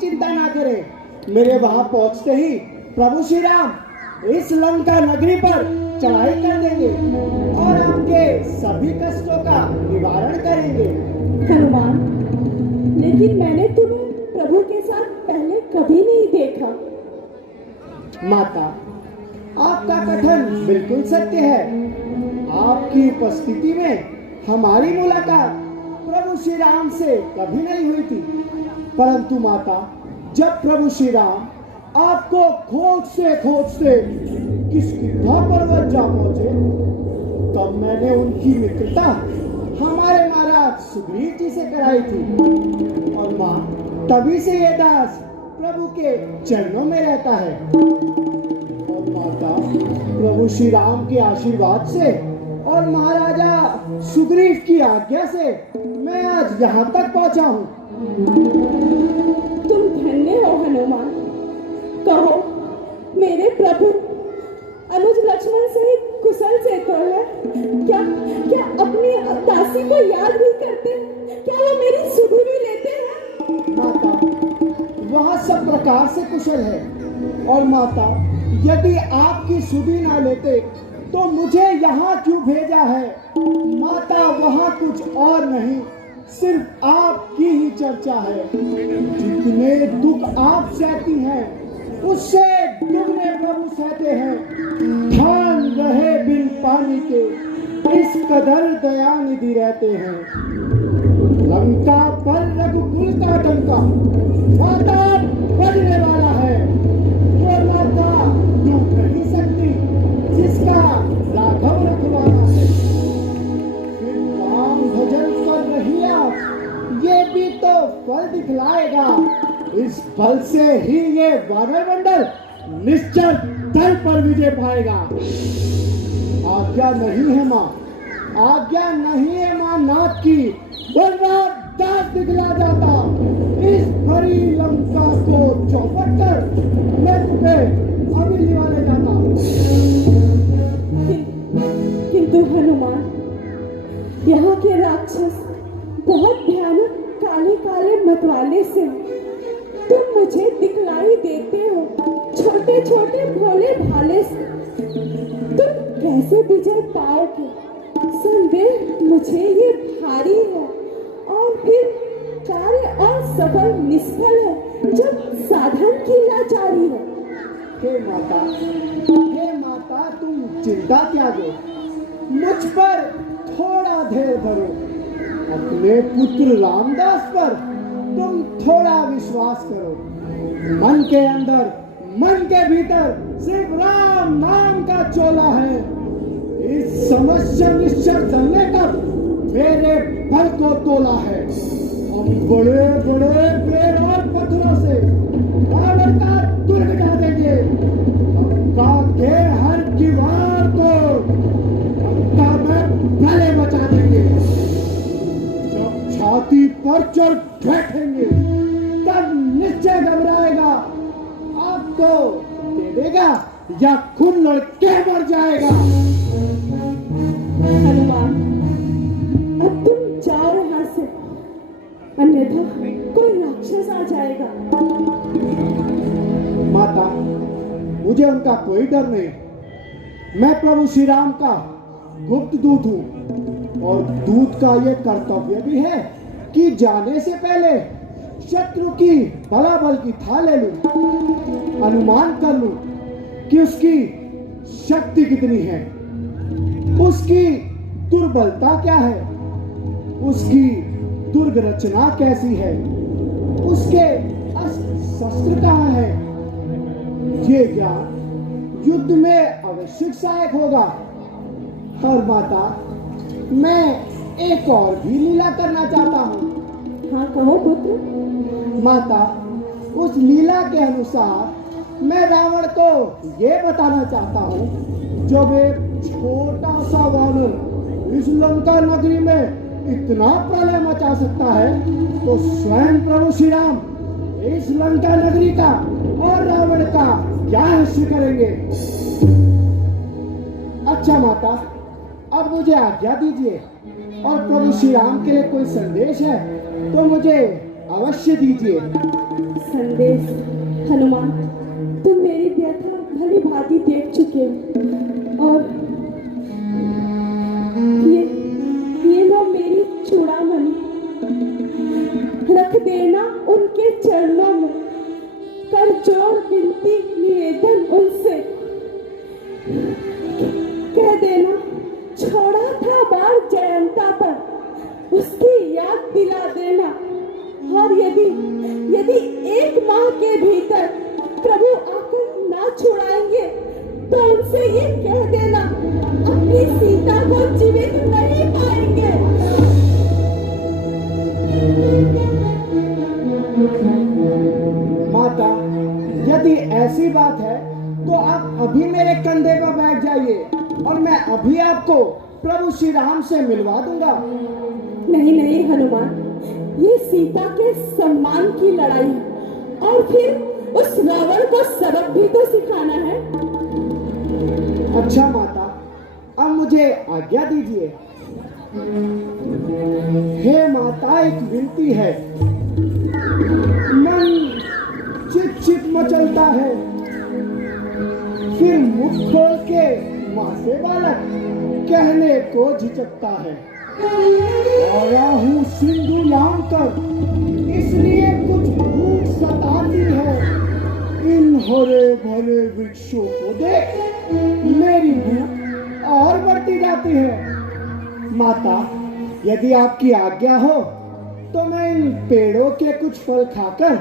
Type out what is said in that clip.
चिंता ना करें। मेरे वहां पहुंचते ही प्रभु श्री राम इस लंका नगरी पर चढ़ाई कर देंगे और आपके सभी कष्टों का निवारण करेंगे। हनुमान, लेकिन मैंने तुम्हें प्रभु के साथ पहले कभी नहीं देखा। माता, आपका कथन बिल्कुल सत्य है। आपकी उपस्थिति में हमारी मुलाकात प्रभु श्री राम से कभी नहीं हुई थी। परंतु माता, जब प्रभु श्री राम आपको खोजते किष्किंधा पर्वत जा पहुंचे, तब मैंने उनकी मित्रता हमारे महाराज सुग्रीव जी से कराई थी। और माँ, तभी से ये दास प्रभु के चरणों में रहता है। और माता, प्रभु श्री राम के आशीर्वाद से और महाराजा सुग्रीव की आज्ञा से मैं आज यहाँ तक पहुंचा हूँ। तुम धन्य हो हनुमान। कहो, मेरे प्रभु अनुज लक्ष्मण सहित कुशल से तो है? क्या अपनी दासी को याद भी करते हैं? क्या वो मेरी सुधि भी लेते हैं? माता, वह सब प्रकार से कुशल है। और माता, यदि आपकी सुधि ना लेते तो मुझे यहाँ क्यों भेजा है? माता, वहाँ कुछ और नहीं, सिर्फ आपकी ही चर्चा है। जितने दुख आप सहती हैं, उससे दुगने प्रभु सहते हैं। ठान रहे बिन पानी के, इस कदर दयानिधि रहते हैं। लंका पर रघुकुल का डंका माता बजने वाला है। वो माता डूब नहीं सकती जिसका राघव रखवाला है। फिर राम भजन कर रही आप, ये भी तो फल दिखलाएगा। इस बल से ही ये वानर मंडल निश्चल तल पर विजय पाएगा। आज्ञा नहीं है माँ, आज्ञा नहीं है माँ नाथ की। बलराम दास दिखला जाता, इस भरी लंका को चौपट कर मैं तुम्हें अभी लिवाने जाता। किंतु हनुमान, यहाँ के राक्षस बहुत भयानक काले काले मतवाले से तुम मुझे दिखलाई देते हो, छोटे छोटे भोले भाले से तुम कैसे विजय पाओगे? संदेह मुझे ये भारी है। और फिर कार्य और सफल निष्फल है जब साधन की लाचारी है। हे माता, तुम चिंता त्यागो, मुझ पर थोड़ा धैर्य धरो। अपने पुत्र रामदास पर तुम थोड़ा विश्वास करो। मन के अंदर, मन के भीतर सिर्फ राम नाम का चोला है। इस समस्या निश्चय करने तक मेरे बल को तोला है। हम बड़े बड़े पेड़ और पत्थरों से रावण का दुर्ग गिरा देंगे। लंका के हर दीवार को लंका में गले बचा देंगे। जब छाती पर चढ़ बैठेंगे तब निश्चय घबराएगा, आपको दे देगा या खुद लड़के मर जाएगा। हनुमान, अब तुम जाओ यहाँ से, अन्यथा कोई राक्षस आ जाएगा। माता, मुझे उनका कोई डर नहीं। मैं प्रभु श्री राम का गुप्त दूत हूँ और दूत का ये कर्तव्य भी है कि जाने से पहले शत्रु की बलाबल की था ले लूं, अनुमान कर लूं कि उसकी शक्ति कितनी है, उसकी दुर्बलता क्या है, उसकी दुर्ग रचना कैसी है, उसके अस्त्र शस्त्र कहाँ है। ये ज्ञान युद्ध में अवश्य सहायक होगा। और माता, मैं एक और भी लीला करना चाहता हूँ। हाँ, कहो पुत्र। माता, उस लीला के अनुसार मैं रावण को ये बताना चाहता हूँ, जब एक छोटा सा वानर इस लंका नगरी में इतना प्रलय मचा सकता है, तो स्वयं प्रभु श्री राम इस लंका नगरी का और रावण का क्या हश्र करेंगे। अच्छा माता, अब मुझे आज्ञा दीजिए, और प्रभु श्री राम के लिए कोई संदेश है तो मुझे अवश्य दीजिए। संदेश। हनुमान, तुम मेरी व्यथा भली भांति देख चुके हो और ये लो मेरी चूड़ामणि, रख देना उनके चरणों में, कर जोड़ विनती निवेदन उनसे, कह देना छोड़ा था बार जयंता पर, उसकी याद दिला देना। और यदि 1 माह के भीतर प्रभु आकर ना छुड़ाएंगे तो उनसे ये कह देना अपनी सीता को जीवित नहीं पाएंगे। माता, यदि ऐसी बात है तो आप अभी मेरे कंधे पर बैठ जाइए और मैं अभी आपको प्रभु श्री राम से मिलवा दूंगा। नहीं हनुमान, ये सीता के सम्मान की लड़ाई है और फिर उस रावण को सबक भी तो सिखाना है। अच्छा माता, अब मुझे आज्ञा दीजिए। हे माता, एक विनती है। मन चित मचलता है, फिर मुख खोल के माँ से बालक कहने को झिझकता है। आया हूँ सिंधु लांग कर, इसलिए कुछ भूख सताती है। इन हरे भरे वृक्षों को देख मेरी भूख और बढ़ती जाती है। माता, यदि आपकी आज्ञा हो तो मैं इन पेड़ों के कुछ फल खाकर